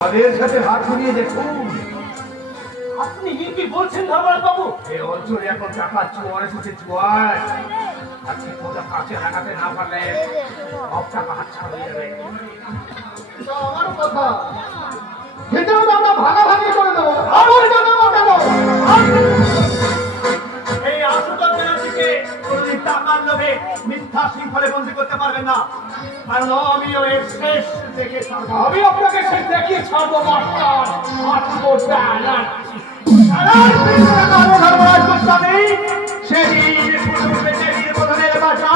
তাদের সাথে হাত মিলিয়ে দেখুন। আপনি কি বলছেন ধর্মরাজ বাবু? এই অঞ্চলে এখন টাকা চোর এসেছে, চোর। আজকে কোথা কাছে লাগাতে না পারলে সব টাকা হাতছাড়া হয়ে যাবে। আমারও কথা ভেতরে আমরা ভাগাভাগি করে দেবো। আমার জন্য কেন এই আশুতোষ ব্যানার্জিকে কোনদিন টাকার লোভে মিথ্যা শৃঙ্খলে বন্দী করতে পারবেন না, কারণ আমিও এর শেষ দেখে ছাড়বো। আমি আপনাকে সে দেখিয়ে ছাড়বো মাস্টার। আশুতোষ ব্যানার্জি ধর্মরাজ গোস্বামী সেদিন পূর্বে সেদিন প্রধানের বাসা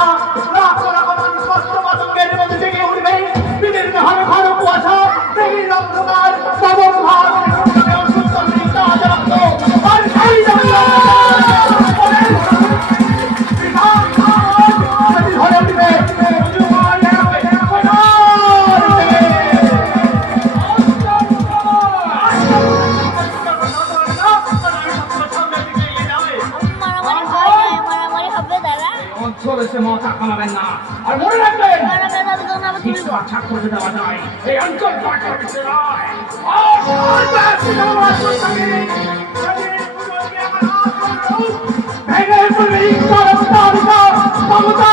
লাখ লাখ মানুষ কষ্ট মাতঙ্গের মধ্যে জেগে উঠবে, বিদীর্ণ ঘন ঘন কুয়াশা সেদিন অন্ধকার পবন ভাগ অসুস্থ চিন্তা জাগ্রত আর সেই জন্য ধরে উঠবে অঞ্চল এসে মাথা কামাবেন না। আর মনে রাখবেন ছাড় করে দেওয়া যায়, এই অঞ্চল পাঠার বিষয় নয়। ভেঙে পড়বে ঈশ্বর অবতার ক্ষমতা